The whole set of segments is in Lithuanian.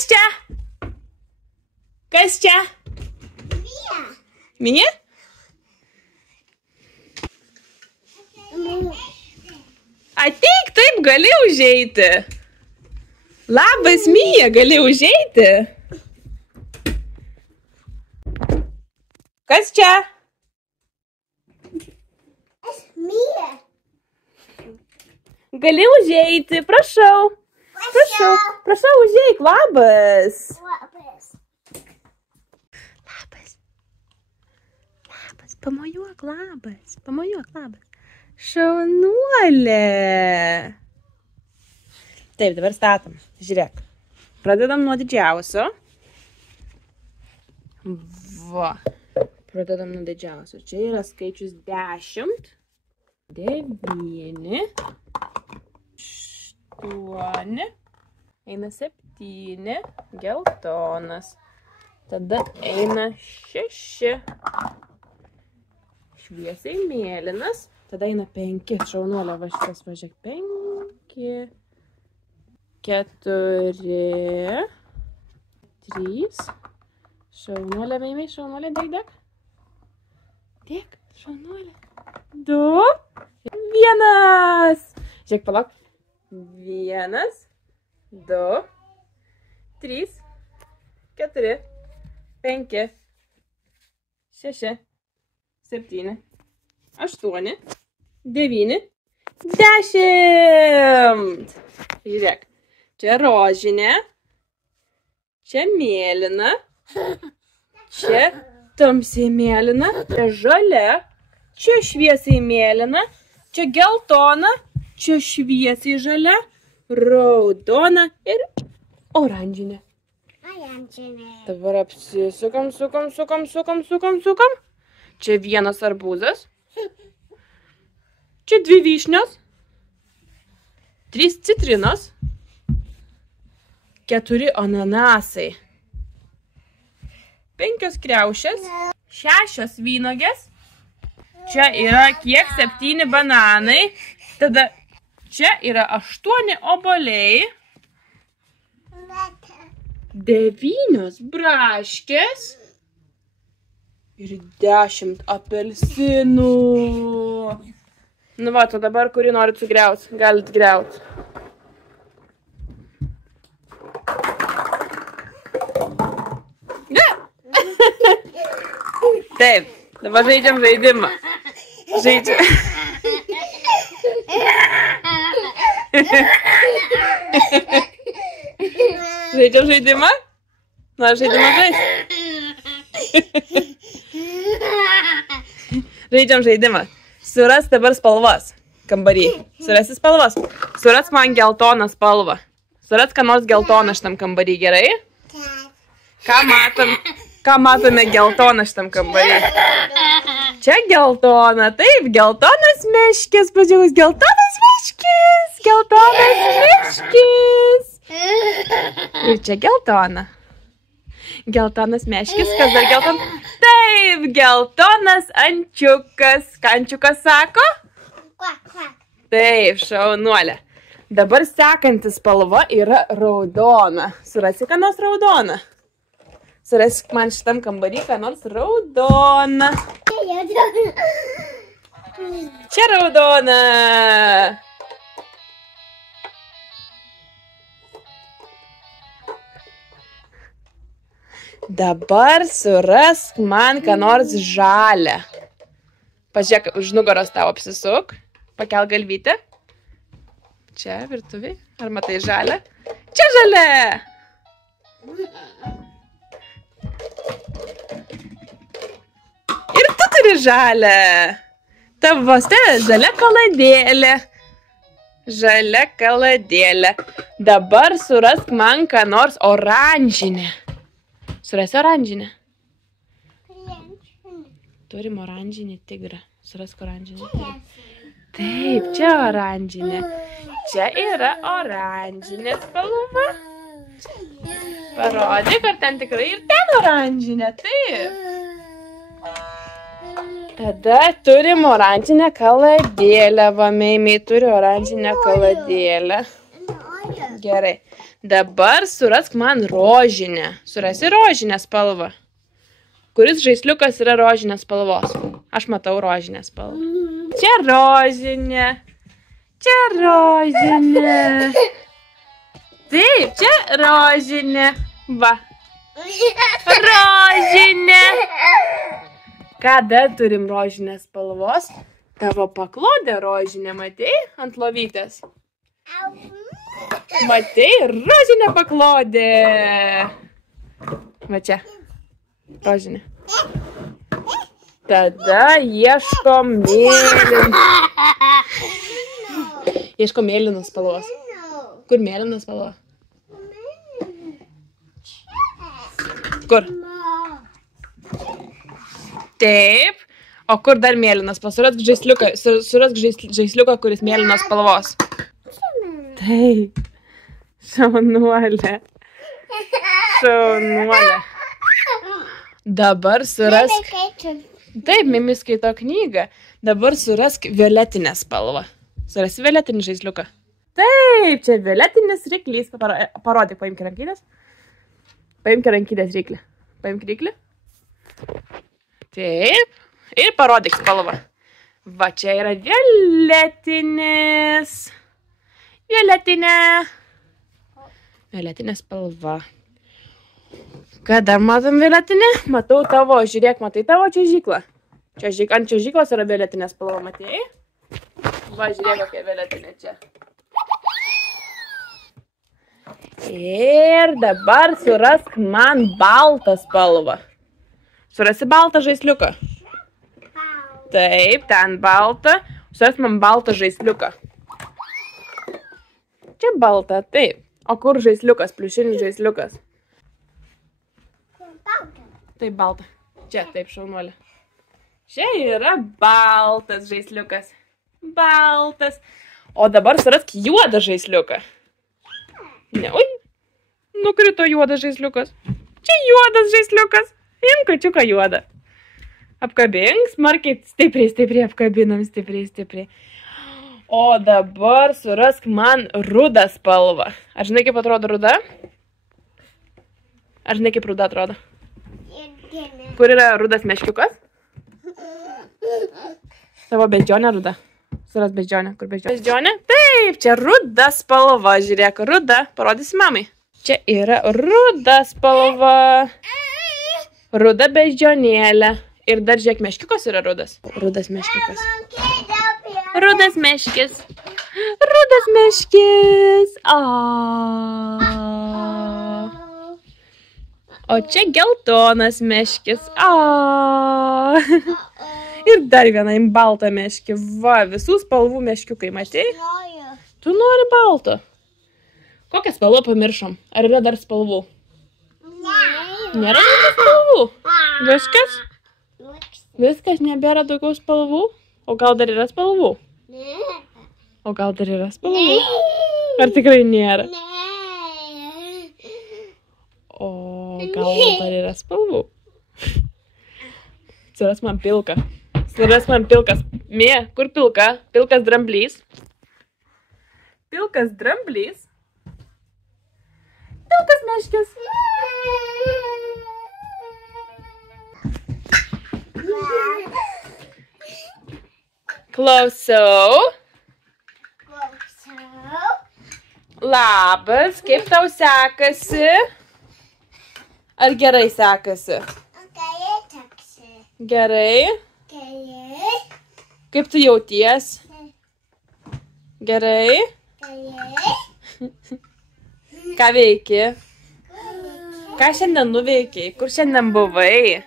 Kas čia? Kas čia? Mija? Ateik, taip, gali užeiti. Labas, Mija, gali užeiti. Kas čia? Mija. Gali užeiti, prašau. Prašau, užeik, labas. Labas, pamojuok, labas. Šaunuolė. Taip, dabar statom. Žiūrėk. Pradedam nuo didžiausio. Va. Pradedam nuo didžiausio. Čia yra skaičius 10, 9, 8, eina 7, geltonas. Tada eina 6, šviesiai mėlynas. Tada eina 5, šaunuolė, va šitas važiak. 5, 4, 3, šaunuolė, Meimei, šaunuolė, dėk. Dėk, šaunuolė. 2, 1. Žiūrėk, palauk. 1, 2, 3, 4, 5, 6, 7, 8, 9, 10. Žiūrėk, čia rožinė, čia mėlyna, čia tamsiai mėlyna, čia žalia, čia šviesiai mėlyna, čia geltona, čia šviesiai žalia, raudona ir oranžinė. Dabar apsisukam, sukam. Čia vienas arbūzas. Čia 2 vyšnios. 3 citrinos. 4 ananasai. 5 kriaušės. 6 vynogės. Čia yra kiek 7 bananai. Tada čia yra 8 obuoliai. 9 braškės. Ir 10 apelsinų. Nu va, tu dabar kurį norit sugriaut, galit griaut. Ne? Taip, dabar žaidžiam žaidimą. Žaidžiam žaidimą? Na, žaidimą žaidžiam. Žaidžiam žaidimą. Suras dabar spalvas kambarį. Surasi spalvas. Suras man geltoną spalvą. Suras ką nors geltoną šitam kambarį, gerai? Ką matome geltoną šitam kambarį? Čia geltona. Taip, geltonas meškis. Pažiūrėjus, geltonas meškis. Ir čia geltona. Geltonas meškis, kas dar gelton? Taip, geltonas ančiukas. Ką ančiukas sako? Taip, šaunuolė. Dabar sekanti spalva yra raudona. Surasi ką nors raudoną? Surasi man šitam kambarį ką nors raudoną. Čia raudona. Dabar surask man ką nors žalią. Pažiūrėk, už nugaros tau apsisuk. Pakel galvytę. Čia virtuvė. Ar matai žalią? Čia žalia. Ir tu turi žalią. Tavo žalia kaladėlė. Žalia kaladėlė. Dabar surask man ką nors oranžinę. Surasi oranžinę? Turim oranžinį tigrą. Surask oranžinį tigrą. Taip, čia oranžinė. Čia yra oranžinė spalva. Parodyk, ar ten tikrai ir ten oranžinė. Taip. Tada turim oranžinę kaladėlę. Va, Meimei turi oranžinę kaladėlę. Gerai. Dabar surask man rožinę. Surasi rožinę spalvą. Kuris žaisliukas yra rožinės spalvos? Aš matau rožinę spalvą. Čia rožinė. Čia rožinė. Taip, čia rožinė. Va. Rožinė. Kada turim rožinės spalvos? Tavo paklodė rožinė, matei, ant lovytės? Matei, rožinė paklodė. Va čia. Rožinė. Tada ieškom mėlynos. Ieškom mėlynos spalvos. Kur mėlynos spalva? Kur? Taip. O kur dar mėlynas? Surask žaisliuką, kuris mėlynos spalvos. Taip. Šaunuolė. Šaunuolė. Dabar surask... Taip, Mimi skaito knygą. Dabar surask violetinę spalvą. Surasi violetinį žaisliuką. Taip, čia violetinis ryklys. Parodyk, paimk rankytės. Paimk rankytės ryklį. Paimk ryklį. Taip. Ir parodyk spalvą. Va, čia yra violetinis. Violetinė. Violetinė spalva. Ką dar matom violetinė? Matau tavo, žiūrėk, matai tavo čiuožyklą. Ant čiuožyklos yra violetinė spalva, matėjai? Va, žiūrėk, kokia violetinė čia. Ir dabar surask man baltą spalvą. Surasi baltą žaisliuką? Taip, ten baltą. Surask man baltą žaisliuką. Čia balta, taip. O kur žaisliukas, pliušinis žaisliukas? Taip, balta. Čia, taip, šaunuolė. Čia yra baltas žaisliukas. Baltas. O dabar surask juodą žaisliuką. Ne, oi. Nukrito juodas žaisliukas. Čia juodas žaisliukas. Imk kačiuką juodą. Apkabink, smarkiai, stipriai apkabinam, stipriai. O dabar surask man rudą spalvą. Ar žinai, kaip atrodo ruda? Ar žinai, kaip ruda atrodo? Kur yra rudas meškiukas? Tavo beždžionė ruda. Suras beždžionę. Kur beždžionė? Beždžionė? Taip, čia ruda spalva. Žiūrėk, ruda. Parodysi mamai. Čia yra ruda spalva. Ruda beždžionėlė. Ir dar žiūrėk, meškiukas yra rudas. Rudas meškiukas. Rudas meškis. Rudas meškis. O čia geltonas meškis. Ir dar vieną baltą meškį. Va, visų spalvų meškiukai, matei? Tu nori balto. Kokią spalvą pamiršom? Ar yra dar spalvų? Nėra daugiau spalvų? Viskas? Viskas, nebėra daugiau spalvų? O gal dar yra spalvų? O gal dar yra spalvų? Ar tikrai nėra? O gal dar yra spalvų? Suras man pilką. Suras man pilkas. Mė, kur pilka? Pilkas dramblys. Pilkas dramblys. Pilkas meškis. Klausau. Labas, kaip tau sekasi? Ar gerai sekasi? Gerai. Kaip tu jauties? Gerai. Ką veiki? Ką šiandien nuveikiai? Kur šiandien buvai?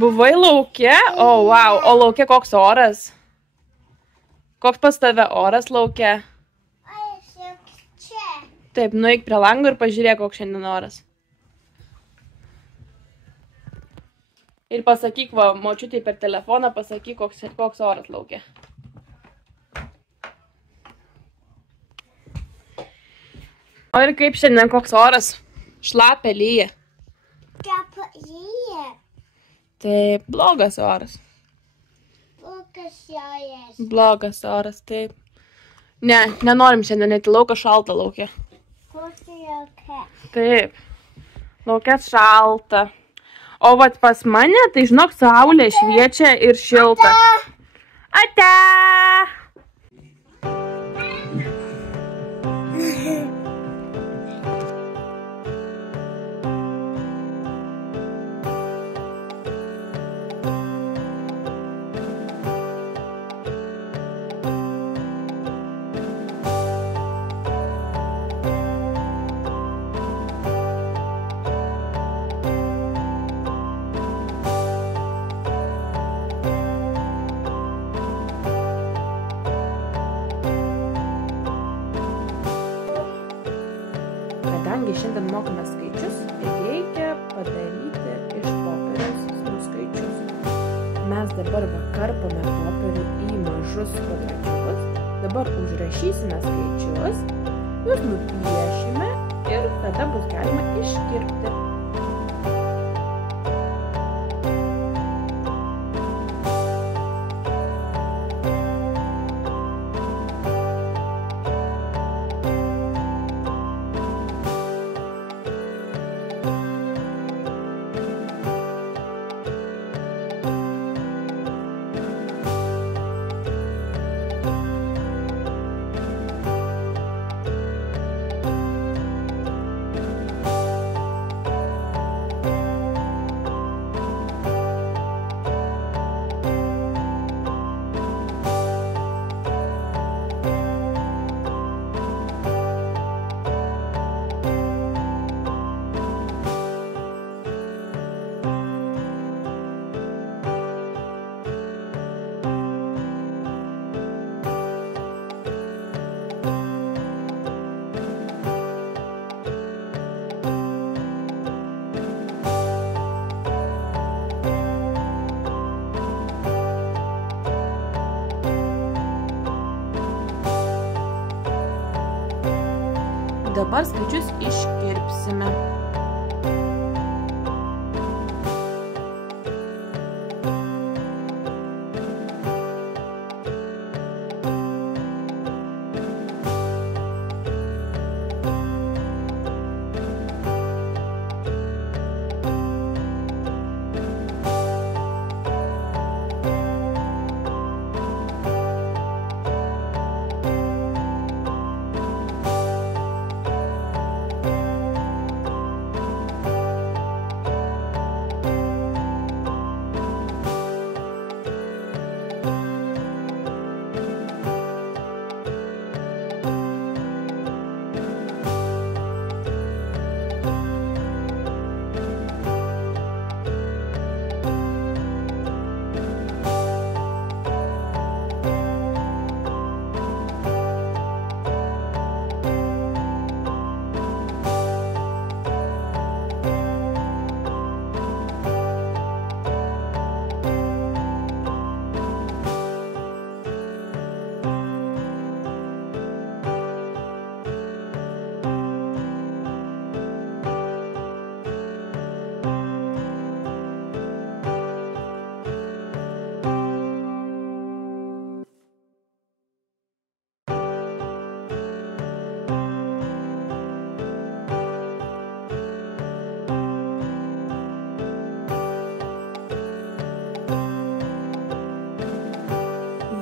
Buvai lauke? O, wow. O lauke koks oras? Koks pas tave oras lauke? Taip, nueik prie lango ir pažiūrėk, koks šiandien oras. Ir pasakyk, va, močiutei per telefoną, pasakyk, koks oras laukia. O ir kaip šiandien, koks oras? Šlapia, lyja. Taip, blogas oras. Blogas oras, taip. Ne, nenorim šiandien eiti lauką, šalta laukia. Taip. Laukia šalta. O vat pas mane, tai žinok, saulė šviečia ir šilta. Ate! Kadangi šiandien mokame skaičius, reikia padaryti iš popieriaus skaičius. Mes dabar karpome popierių į mažus kvadračiukus. Dabar užrašysime skaičius, juos nupiešime ir tada bus galima iškirpti. Dabar skaičius iškirpsime.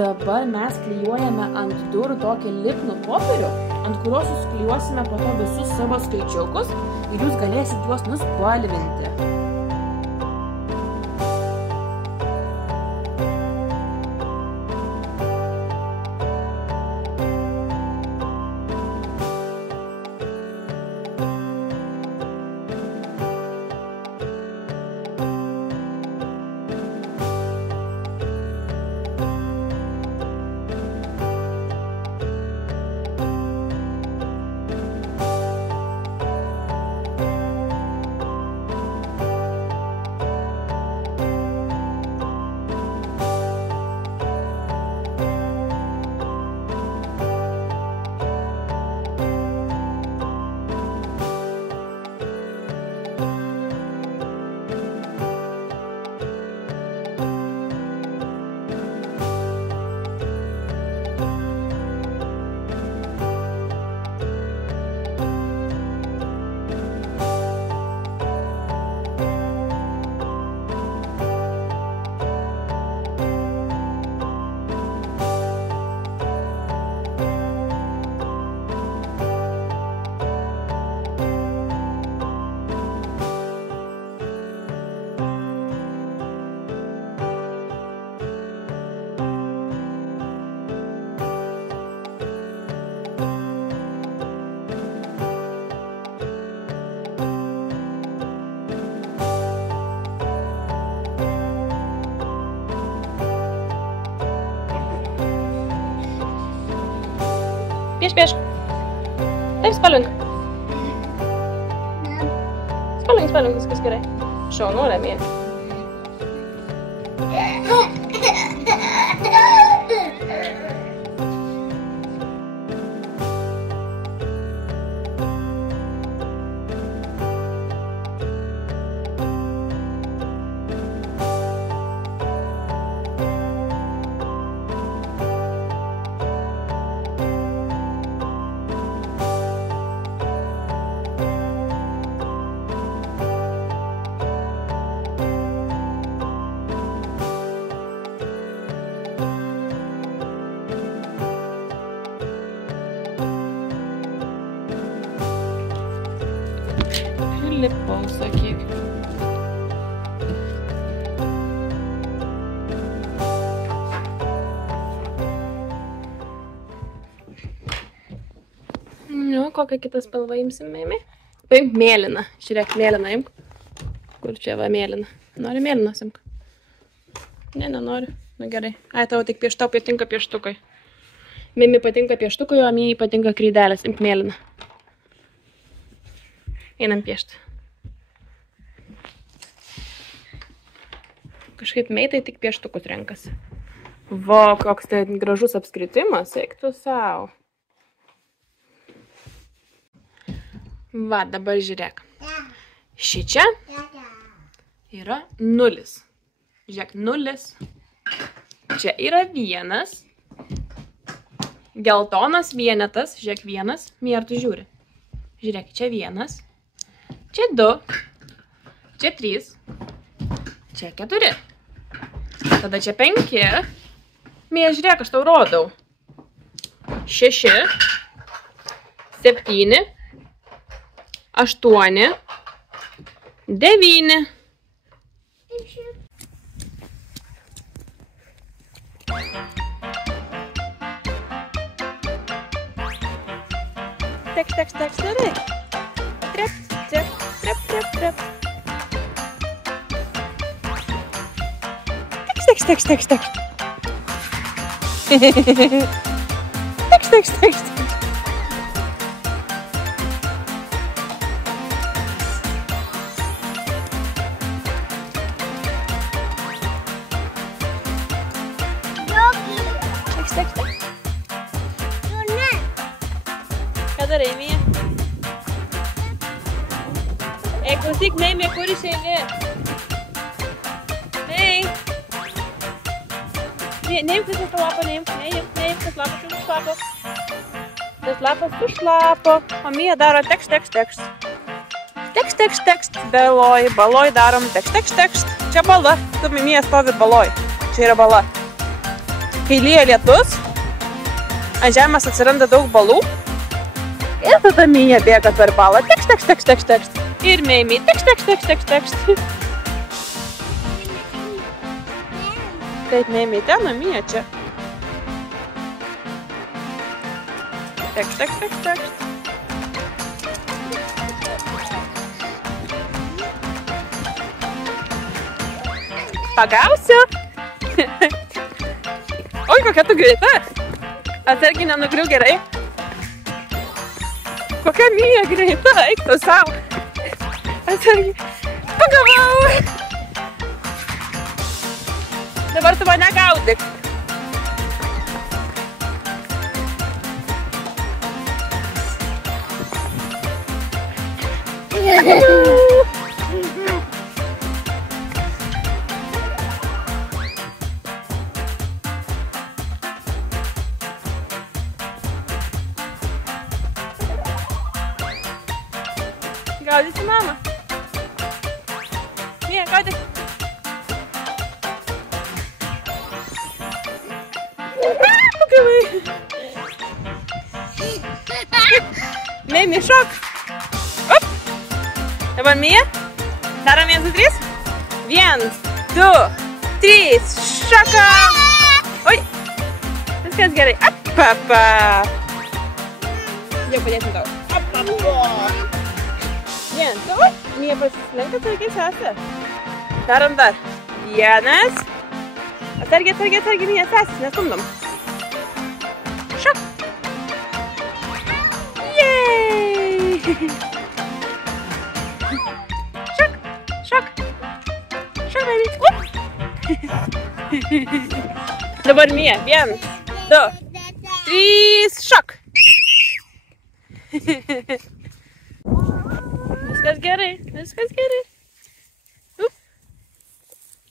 Dabar mes klijuojame ant durų tokį lipnų popierių, ant kurio susklijuosime po to visus savo skaičiukus ir jūs galėsit juos nuspalvinti. piešk. Taip, spalvink. Spalvink, viskas gerai. Šaunulė, Mija. Lipau, sakyk. Nu, kokią kitą spalvą imsim, Mimi? Paimk mėlyną. Žiūrėk, mėlyną imk. Kur čia va mėlyna? Nori mėlyną imk? Ne, nenoriu. Nu gerai. Ai, tavo tik tau patinka pieštukai. Mimi patinka pieštukai, o Mijai patinka kreidelės. Imk mėlyną. Einam piešti. Kažkaip meitai tik pieštukus renkasi. Va, koks tai gražus apskritimas, eik tu sau. Va, dabar žiūrėk. Šičia yra 0. Žiūrėk, 0. Čia yra 1. Geltonas vienetas, žiūrėk, 1. Mija, ar tu žiūri? Žiūrėk, čia 1. Čia 2. Čia 3. Čia 4. Tada čia 5. Mija, žiūrėk, aš tau rodau. 6. 7. 8. 9. Teks, gerai. Trep, trep, trep, trep, trep. Teks. Teks. Ką darai, Mija? Ei, klausyk, Mimi, kur išeini? Ei! Neimk visą tą lapą, neimk tas lapas užšlapo. Tas lapas užšlapo, o Mija daro tekst. Tekst, baloj darom tekst. Čia bala, tu Mija stovi baloj. Čia yra bala. Kai lyja lietus, ant žemės atsiranda daug balų. Ir tada Mija bėga per balą. Tekst. Ir Mimi, tekst. Taip, Mimi, ten, o Mija čia. Tekst. Pagausiu. Oi, kokia tu greita. Atsargiai nenugriu, gerai. Kokia Mija greita, eik tu sau. Atsargiai. Pagavau. Dabar tu mane gaudyk. Gaudysi mamą. Mija, gaudyk. Pagavai. Mimi, šok. Up. Dabar Mija. Darom 1, 2, 3. 1, 2, 3. Šokam. Oi. Viskas gerai. Apapa. Jau padėsim tau. Apapa. 1, 2. Mija pasislenka, atsargiai sesė. Darom dar. 1. Atsargiai, Mija, sesis, nestumdom. Šok. Jej! Šok, šok. Šok, baby. Dabar Mija. 1, 2, 3, šok. Viskas gerai, viskas gerai.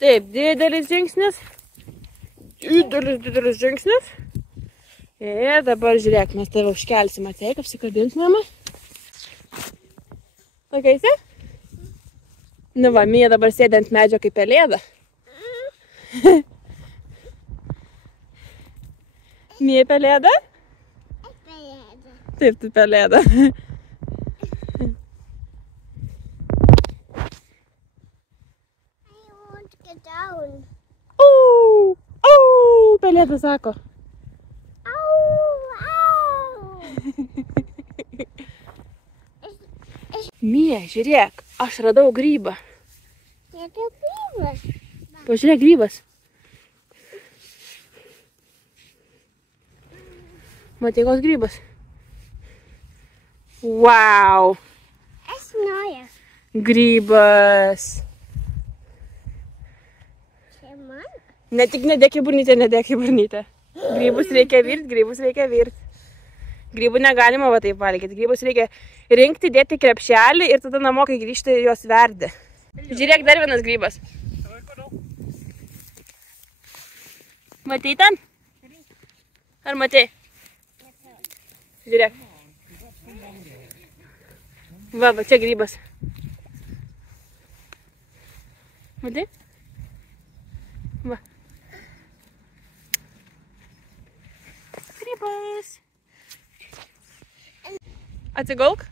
Taip, didelis žingsnis. Didelis žingsnis. Ir dabar žiūrėk, mes tave užkelsim, ateik, apsikabins mama. Pakaisi? Nu va, Mija dabar sėdė ant medžio kaip pelėda. Mija pelėda? Pelėda. Taip, tu pelėda. Get down. Pelėda sako. Mija, žiūrėk, aš radau grybą. Radau grybą. Pažiūrėk, grybas. Matai, koks grybas? Wow. Aš noriu. Grybas. Čia man? Ne tik nedėk į burnytę, nedėk į burnytę. Grybus reikia virt, grybus reikia virt. Grybų negalima va taip valgyti. Grybus reikia rinkti, dėti krepšelį ir tada namo, kai grįžti, juos verdi. Žiūrėk, dar vienas grybas. Matei ten? Ar matei? Žiūrėk. Va, čia grybas. Matei? Va. Grybas. Atsigulk.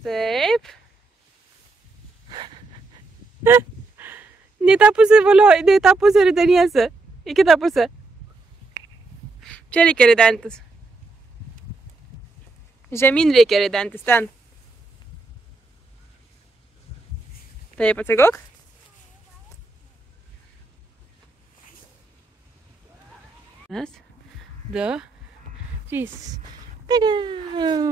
Taip. Nei tą pusę volioji, nei tą pusę rideniesi. Į kitą pusę. Čia reikia ridentis. Žemyn reikia ridentis, ten. Taip, atsigulk. Vienas, 2, 3. Bėgiau.